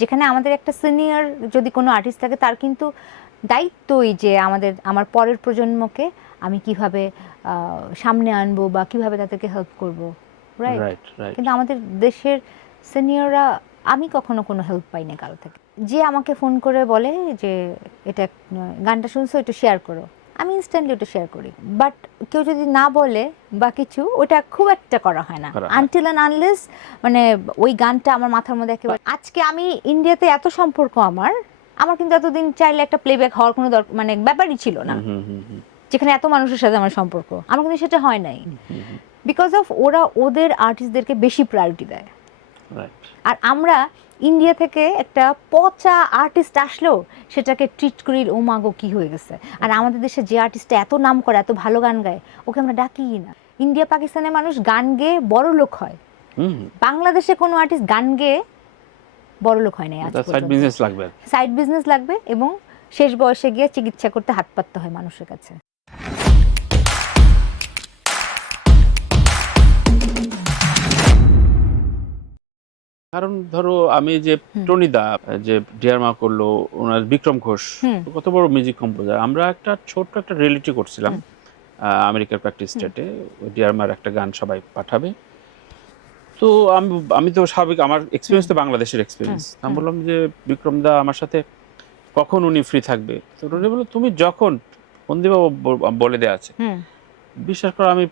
যেখানে আমাদের একটা সিনিয়র যদি কোনো আর্টিস্ট থাকে তার কিন্তু দায়িত্বই যে আমার পরের প্রজন্মকে আমি কিভাবে সামনে আনবো বা কিভাবে তাদেরকে হেল্প করব, রাইট? কিন্তু আমাদের দেশের সিনিয়ররা আমি কখনো কোনো হেল্প পাই না কারো থেকে। যে আমাকে ফোন করে বলে যে এটা গানটা শুনছো একটু শেয়ার করো, আমি ইনস্ট্যান্টলি ওটা শেয়ার করি। বাট কেউ যদি না বলে বা কিছু, ওটা খুব একটা করা হয় না আনটিল অ্যান্ড আনলেস মানে ওই গানটা আমার মাথার মধ্যে একেবারে। আজকে আমি ইন্ডিয়াতে এত সম্পর্ক আমার কিন্তু এতদিন চাইলে একটা প্লেব্যাক হওয়ার কোনো মানে ব্যাপারই ছিল না, যেখানে এত মানুষের সাথে আমার সম্পর্ক, আমার কিন্তু সেটা হয় নাই বিকজ অফ ওরা ওদের আর্টিস্টদেরকে বেশি প্রায়োরিটি দেয়। আর আমরা ইন্ডিয়া থেকে একটা পচা আর্টিস্ট আসলেও সেটাকে ট্রিট করি, ও মাগো কি হয়ে গেছে। আর আমাদের দেশে যে আর্টিস্টটা এত নাম করে, এত ভালো গান গায়, ওকে আমরা ডাকিই না। ইন্ডিয়া পাকিস্তানের মানুষ গান গেয়ে বড় লোক হয়, বাংলাদেশে কোনো আর্টিস্ট গান গেয়ে বড় লোক হয় না। সাইড বিজনেস লাগবে এবং শেষ বয়সে গিয়ে চিকিৎসা করতে হাত পাততে হয় মানুষের কাছে। কারণ ধরো আমি যে টনিদা যে ডিয়ারমা করলো, ওনার বিক্রম ঘোষ কত বড় মিউজিক কম্পোজার, আমরা একটা ছোট্ট একটা রিয়েলিটি করছিলাম আমেরিকার প্র্যাকটিস স্টেটে। ডিয়ারমার একটা গান সবাই পাঠাবে, তো আমি তো স্বাভাবিক, আমার এক্সপিরিয়েন্স তো বাংলাদেশের এক্সপিরিয়েন্স। আমি বললাম যে বিক্রম দা আমার সাথে কখন উনি ফ্রি থাকবে, তো উনি বললো তুমি যখন ফোন দিবা বলে দেওয়া আছে। বিশ্বাস করো আমি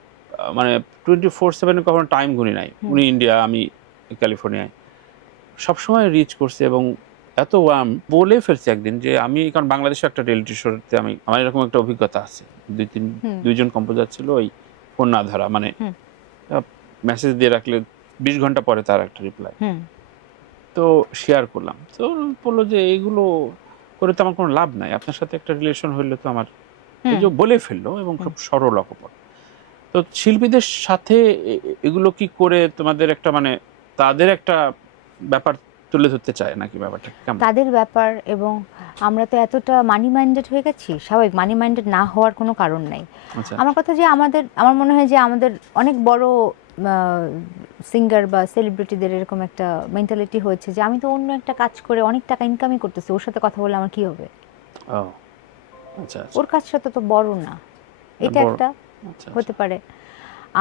মানে 24/7 কখনো টাইম গুনি নাই। উনি ইন্ডিয়া, আমি ক্যালিফোর্নিয়ায়, সবসময় রিচ করছে এবং এত বলে ফেলছে একদিন যে আমি, কারণ বাংলাদেশে একটা রিয়েলিটি শোতে আমার এরকম একটা অভিজ্ঞতা আছে। দুইজন কম্পোজার ছিল, ওই ফোন না ধরা, মানে মেসেজ দিয়ে রাখলে 20 ঘন্টা পরে তার একটা রিপ্লাই। তো শেয়ার করলাম, তো বললো যে এইগুলো করে তো আমার কোনো লাভ নাই, আপনার সাথে একটা রিলেশন হইলে তো আমার, এই যে বলে ফেললো এবং খুব সরল অকপট। তো শিল্পীদের সাথে এগুলো কি করে তোমাদের একটা মানে তাদের একটা ব্যাপার তুলে ধরতে চায় নাকি, ব্যাপারটা কেমন তাদের ব্যাপার? এবং আমরা তো এতটা মানি মাইন্ডেড হয়ে গেছি, স্বাভাবিক মানি মাইন্ডেড না হওয়ার কোনো কারণ নাই। আমার কথা যে আমার মনে হয় যে আমাদের অনেক বড় সিঙ্গার বা সেলিব্রিটিদের এরকম একটা মেন্টালিটি হয়েছে যে আমি তো অন্য একটা কাজ করে অনেক টাকা ইনকামই করতেছি, ওর সাথে কথা বলে আমার কি হবে, ওর কাজটা তো বড় না, এটা একটা হতে পারে।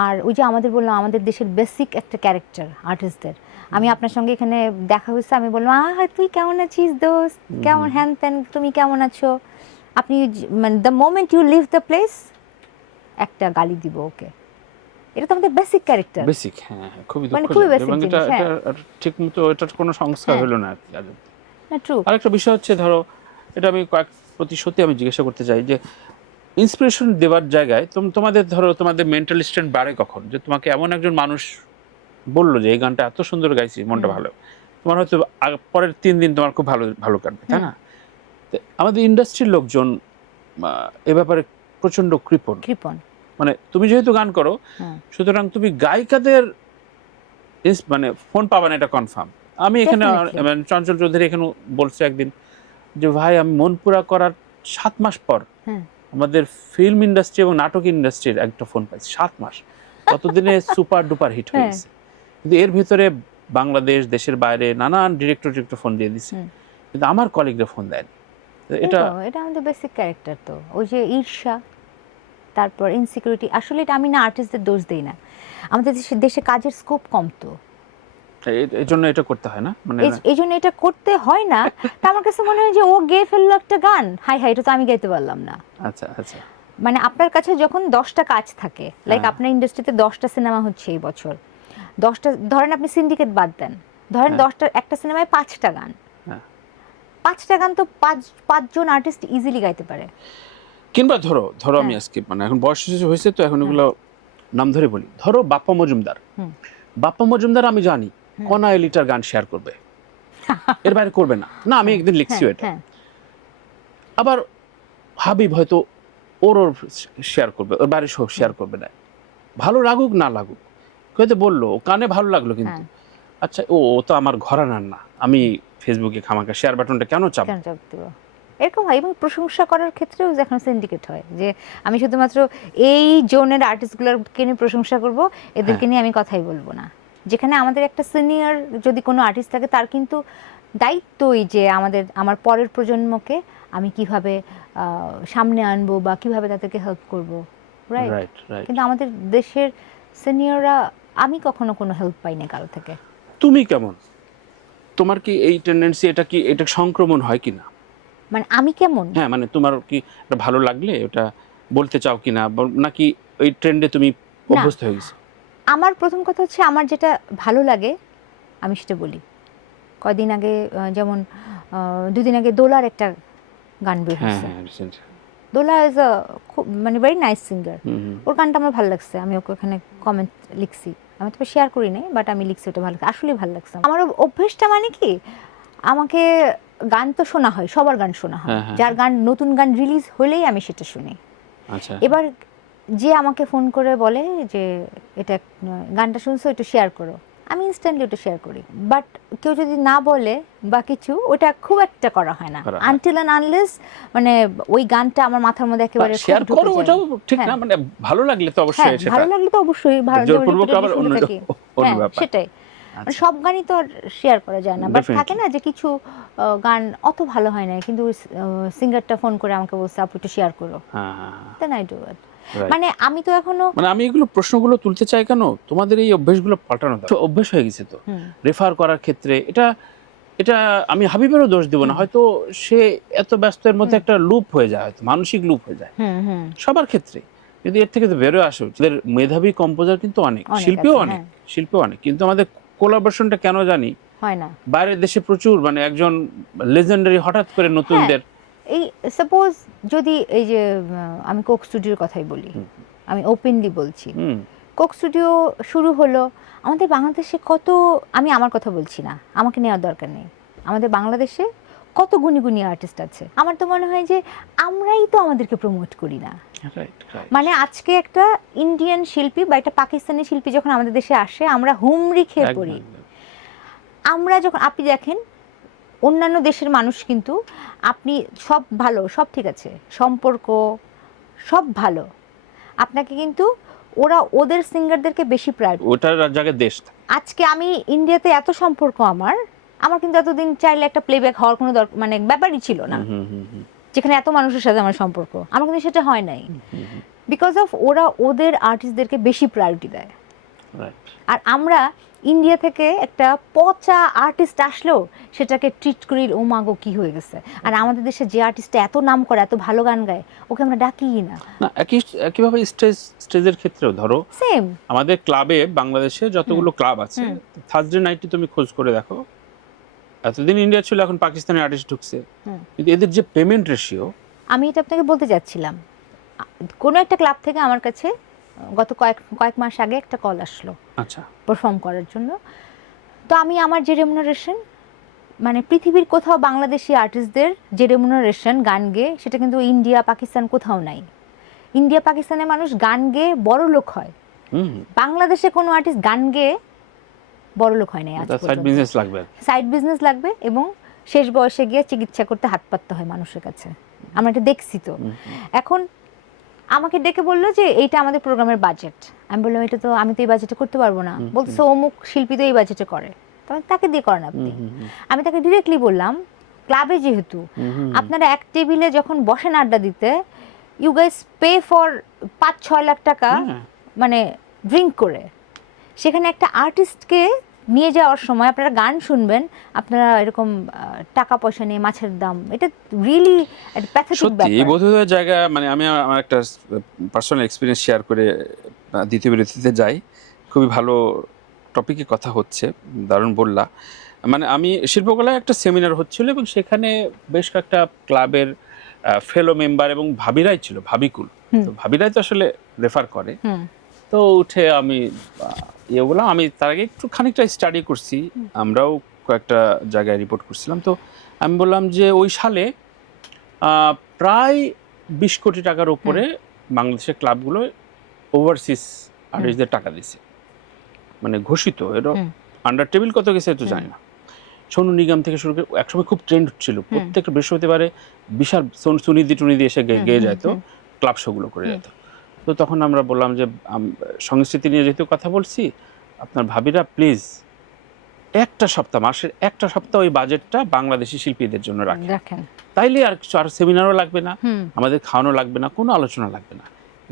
আর ওই যে আমাদের বললাম আমাদের দেশের বেসিক একটা ক্যারেক্টার আর্টিস্টদের, আমি আপনার সঙ্গে এখানে দেখা হয়েছে, আমি বললাম তুই কেমন আছিস দোস্ত, কেমন হ্যান ত্যান, তুমি কেমন আছো, আপনি মানে the moment you leave the place একটা গালি দিব ওকে। এটা তো আমাদের বেসিক ক্যারেক্টার, বেসিক। হ্যাঁ, খুবই দুঃখজনক এবং এটা ঠিকমতো এটার কোনো সংস্কার হলো না না। ট্রু। আরেকটা বিষয় হচ্ছে, ধরো এটা আমি কয়েক প্রতিশোধে আমি জিজ্ঞাসা করতে চাই যে ইন্সপিরেশন দেওয়ার জায়গায় তোমাদের ধরো তোমাদের মেন্টাল স্ট্রেন্থ বাড়ে কখন, যে তোমাকে এমন একজন মানুষ বললো যে এই গানটা এত সুন্দর গাইছি, মনটা ভালো, তোমার হয়তো পরের 3 দিন তোমার খুব ভালো ভালো কাটবে, তাই না? আমাদের ইন্ডাস্ট্রির লোকজন এ ব্যাপারে প্রচন্ড কৃপণ। মানে তুমি যেহেতু গান করো, সুতরাং তুমি গায়িকাদের মানে ফোন পাবা না, এটা কনফার্ম। আমি এখানে চঞ্চল চৌধুরী এখানে বলছে একদিন যে ভাই আমি মন পুরা করার 7 মাস পর আমাদের ফিল্ম ইন্ডাস্ট্রি এবং নাটক ইন্ডাস্ট্রির একটা ফোন পাইছি, 7 মাস। ততদিনে সুপার ডুপার হিট হয়ে গেছে, কিন্তু এর ভিতরে বাংলাদেশ, দেশের বাইরে নানান ডিরেক্টর ফোন দিয়ে দিচ্ছে, কিন্তু আমার কলিগরা ফোন দেয়নি। এটা আমাদের বেসিক ক্যারেক্টার। তো ওই যে ঈর্ষা, তারপর ইনসিকিউরিটি, আসলে এটা আমি না আর্টিস্টদের দোষ দেই না, আমাদের দেশে কাজের স্কোপ কম, তো এই জন্য এটা করতে হয় না, মানে এই জন্য এটা করতে হয় না। তা আমার কাছে মনে হয় যে ও গেয়ে ফেললো একটা গান, হাই এটা তো আমি গাইতে পারলাম না। আচ্ছা আচ্ছা, মানে আপনার কাছে যখন 10টা কাজ থাকে, লাইক আপনার ইন্ডাস্ট্রিতে 10টা সিনেমা হচ্ছে এই বছর, 10টা ধরেন আপনি সিন্ডিকেট বাদ দেন, ধরেন 10টা একটা সিনেমায় 5টা গান, 5টা গান তো 5 জন আর্টিস্ট ইজিলি গাইতে পারে। কিংবা ধরো আমি আজকে মানে এখন বয়স হয়েছে তো এখন এগুলো নাম ধরে বলি, ধরো বাপ্পা মজুমদার আমি জানি কোনা এলিটার গান শেয়ার করবে, এর বাইরে করবে না, না আমি একদিন লিখছি এটা। আবার হাবিব হয়তো ওর শেয়ার করবে, ওর বাইরে শেয়ার করবে না, ভালো লাগুক না লাগুক, হয়তো বললো কানে ভালো লাগলো, কিন্তু আচ্ছা ও তো আমার ঘরানার না, আমি ফেসবুকে খামাকা শেয়ার বাটনটা কেন চাপ দেব, এরকম হয়। এবং প্রশংসা করার ক্ষেত্রেও এখন সিন্ডিকেট হয় যে আমি শুধুমাত্র এই জোনের আর্টিস্টগুলোকে নিয়ে প্রশংসা করব, এদেরকে নিয়ে আমি কথাই বলবো না। যেখানে আমাদের একটা সিনিয়র যদি কোনো আর্টিস্ট থাকে তার কিন্তু দায়িত্বই যে আমার পরের প্রজন্মকে আমি কিভাবে সামনে আনবো বা কিভাবে তাদেরকে হেল্প করব, রাইট? কিন্তু আমাদের দেশের সিনিয়ররা, আমি কখনো কোনো হেল্প পাই না কারো থেকে। তুমি কেমন? তোমার কি এই টেন্ডেন্সি, এটা সংক্রমণ হয় কিনা? মানে আমি কেমন? হ্যাঁ, মানে তোমার কি এটা ভালো লাগলে ওটা বলতে চাও কিনা, নাকি ওই ট্রেন্ডে তুমি অভ্যস্ত হয়ে গেছো? আমার প্রথম কথা হচ্ছে, আমার যেটা ভালো লাগে আমি সেটা বলি। কয়দিন আগে যেমন 2 দিন আগে দোলার একটা গান বের হয়েছে। দোলা ইজ খুব মানে ভেরি নাইস সিঙ্গার। ওর গানটা আমার ভালো লাগছে, আমি ওকে ওখানে কমেন্ট লিখছি। আমি তো শেয়ার করি নাই, বাট আমি লিখছি ওটা ভালো, আসলেই ভালো লাগছে। আমার অভ্যেসটা মানে কি, আমাকে গান তো শোনা হয়, সবার গান শোনা হয়, যার গান নতুন গান রিলিজ হলেই আমি সেটা শুনি। আচ্ছা, এবার যে আমাকে ফোন করে বলে যে এটা গানটা শুনছো, একটু শেয়ার করো, আমি ইনস্ট্যান্টলি ওটা শেয়ার করি। বাট কেউ যদি না বলে বা কিছু, ওটা খুব একটা করা হয় না আনটিল অ্যান্ড আনলেস মানে ওই গানটা আমার মাথার মধ্যে একেবারে শেয়ার করো, ওটাও ঠিক না, মানে ভালো লাগলে তো অবশ্যই সেটা, ভালো লাগলে তো অবশ্যই ভালো, জোরপূর্বক আবার অন্য ব্যাপার। সেটাই, মানে সব গানই তো আর শেয়ার করা যায় না। বাট থাকে না যে কিছু গান অত ভালো হয় না, কিন্তু সিঙ্গারটা ফোন করে আমাকে বলছে আপু একটু শেয়ার করো, দেন আই ডু ইট। মানে আমি তো এখনো, মানে আমি এগুলো প্রশ্নগুলো তুলতে চাই কেন, তোমাদের এই অভ্যেসগুলো পাল্টানো দরকার। অভ্যেস হয়ে গেছে তো রেফার করার ক্ষেত্রে। এটা আমি হাবিবেরও দোষ দিব না, হয়তো সে এত ব্যস্তের মধ্যে একটা লুপ হয়ে যায়, হয়তো মানসিক লুপ হয়ে যায় সবার ক্ষেত্রে। যদি এর থেকে তো বেরোয় আসে, ওদের মেধাবী কম্পোজার কিন্তু অনেক, শিল্পীও অনেক, কিন্তু আমাদের কোলাবোরেশনটা কেন জানি হয় না। বাইরের দেশে প্রচুর, মানে একজন লেজেন্ডারি হঠাৎ করে নতুনদের, এই সাপোজ যদি এই যে আমি কোক স্টুডিওর কথাই বলি, আমি ওপেনলি বলছি, কোক স্টুডিও শুরু হলো আমাদের বাংলাদেশে কত, আমি আমার কথা বলছি না, আমাকে নেওয়ার দরকার নেই, আমাদের বাংলাদেশে কত গুণী গুণী আর্টিস্ট আছে। আমার তো মনে হয় যে আমরাই তো আমাদেরকে প্রমোট করি না। মানে আজকে একটা ইন্ডিয়ান শিল্পী বা একটা পাকিস্তানি শিল্পী যখন আমাদের দেশে আসে, আমরা হুমড়ি খেয়ে পড়ি। আমরা যখন, আপনি দেখেন অন্যান্য দেশের মানুষ কিন্তু, আপনি সব ভালো, সব ঠিক আছে, সম্পর্ক সব ভালো, আপনাকে কিন্তু ওরা ওদের সিঙ্গারদেরকে বেশি প্রায়োরিটি, ওটার জায়গায় দেশ। আজকে আমি ইন্ডিয়াতে এত সম্পর্ক আমার কিন্তু এতদিন চাইলে একটা প্লেব্যাক হওয়ার কোনো মানে ব্যাপারই ছিল না, যেখানে এত মানুষের সাথে আমার সম্পর্ক, আমার কিন্তু সেটা হয় নাই, বিকজ অফ ওরা ওদের আর্টিস্টদেরকে বেশি প্রায়োরিটি দেয়। আর আমরা ইন্ডিয়া থেকে একটা পচা আর্টিস্ট আসলেও সেটাকে ট্রিট করি, ও মাগো কি হয়ে গেছে। আর আমাদের দেশে যে আর্টিস্টটা এত নাম করে, এত ভালো গান গায়, ওকে আমরা ডাকিই না। একইভাবে স্টেজের ক্ষেত্রেও ধরো, সেম আমাদের ক্লাবে, বাংলাদেশে যতগুলো ক্লাব আছে, থার্সডে নাইটে তুমি খোঁজ করে দেখো, এতদিন ইন্ডিয়া ছিল, এখন পাকিস্তানি আর্টিস্ট ঢুকছে, কিন্তু এদের যে পেমেন্ট রেশিও, আমি এটা আপনাকে বলতে যাচ্ছিলাম, কোনো একটা ক্লাব থেকে আমার কাছে গত কয়েক মাস আগে একটা কল আসলো, আচ্ছা, পারফর্ম করার জন্য। তো আমি আমার যে রেমুনারেশন, মানে পৃথিবীর কোথাও বাংলাদেশি আর্টিস্টদের যে রেমুনারেশন গান গেয়ে, সেটা কিন্তু ইন্ডিয়া পাকিস্তান কোথাও নাই। ইন্ডিয়া পাকিস্তানের মানুষ গান গেয়ে বড় লোক হয়, বাংলাদেশে কোনো আর্টিস্ট গান গেয়ে বড় লোক হয় না। সাইড বিজনেস লাগবে এবং শেষ বয়সে গিয়ে চিকিৎসা করতে হাত পাততে হয় মানুষের কাছে, আমরা এটা দেখছি। তো এখন আমাকে ডেকে বললো যে এইটা আমাদের প্রোগ্রামের বাজেট। আমি বললাম এটা তো আমি তো এই বাজেটে করতে পারবো না। বলছে অমুক শিল্পী তো এই বাজেটে করে, তবে তাকে দিয়ে করেন আপনি। আমি তাকে ডিরেক্টলি বললাম, ক্লাবে যেহেতু আপনারা এক টেবিলে যখন বসেন আড্ডা দিতে, you guys pay for 5-6 lakh টাকা মানে ড্রিঙ্ক করে, সেখানে একটা আর্টিস্টকে নিয়ে যাওয়ার সময় আপনারা গান শুনবেন, আপনারা এরকম টাকা পয়সা নিয়ে মাছের দাম, এটা রিয়েলি একটা প্যাথেটিক ব্যাপার। এই বোধহয় জায়গা, মানে আমি আমার একটা পার্সোনাল এক্সপেরিয়েন্স শেয়ার করে দ্বিতীয় বিরতিতে যাই। খুবই ভালো টপিকে কথা হচ্ছে, দারুণ বললা। মানে আমি শিল্পকলায় একটা সেমিনার হচ্ছিল এবং সেখানে বেশ কয়েকটা ক্লাবের ফেলো মেম্বার এবং ভাবিরাই ছিল, ভাবিকুল। তো ভাবিরাই তো আসলে রেফার করে। তো উঠে আমি বললাম, আমি তার আগে একটু খানিকটা স্টাডি করছি, আমরাও কয়েকটা জায়গায় রিপোর্ট করছিলাম। তো আমি বললাম যে ওই সালে প্রায় 20 কোটি টাকার উপরে বাংলাদেশের ক্লাবগুলো ওভারসিজ আর্টিস্টদের টাকা দিছে, মানে ঘোষিত। এটা আন্ডার টেবিল কত গেছে তো জানি না। সোনু নিগম থেকে শুরু করে, একসময় খুব ট্রেন্ড ছিল, প্রত্যেকটা বৃহস্পতিবারে বিশাল সুনিধি টুনিধি এসে গেয়ে যেত, ক্লাব শোগুলো করে যেত। তো তখন আমরা বললাম যে সংস্কৃতি নিয়ে যেহেতু কথা বলছি, আপনার ভাবিরা প্লিজ একটা সপ্তাহ, মাসের একটা সপ্তাহ ওই বাজেটটা বাংলাদেশি শিল্পীদের জন্য রাখেন। রাখেন। তাইলে আর কিছু, আর সেমিনারও লাগবে না, আমাদের খাওয়ানো লাগবে না, কোনো আলোচনা লাগবে না,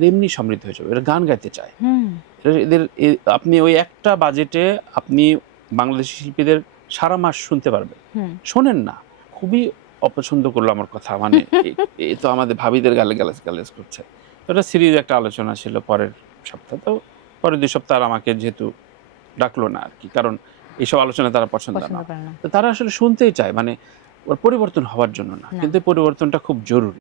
এমনি সমৃদ্ধ হয়ে যাবে। এরা গান গাইতে চায়। এদের আপনি ওই একটা বাজেটে আপনি বাংলাদেশি শিল্পীদের সারা মাস শুনতে পারবেন। শোনেন না, খুবই অপছন্দ করলো আমার কথা, মানে এই তো আমাদের ভাবিদের গালে গালাজ করছে। তো এটা সিরিজ একটা আলোচনা ছিল পরের সপ্তাহ। তো পরের 2 সপ্তাহ আর আমাকে যেহেতু ডাকলো না আর কি, কারণ এইসব আলোচনা তারা পছন্দ না। তো তারা আসলে শুনতেই চায়, মানে ওর পরিবর্তন হওয়ার জন্য না, কিন্তু পরিবর্তনটা খুব জরুরি।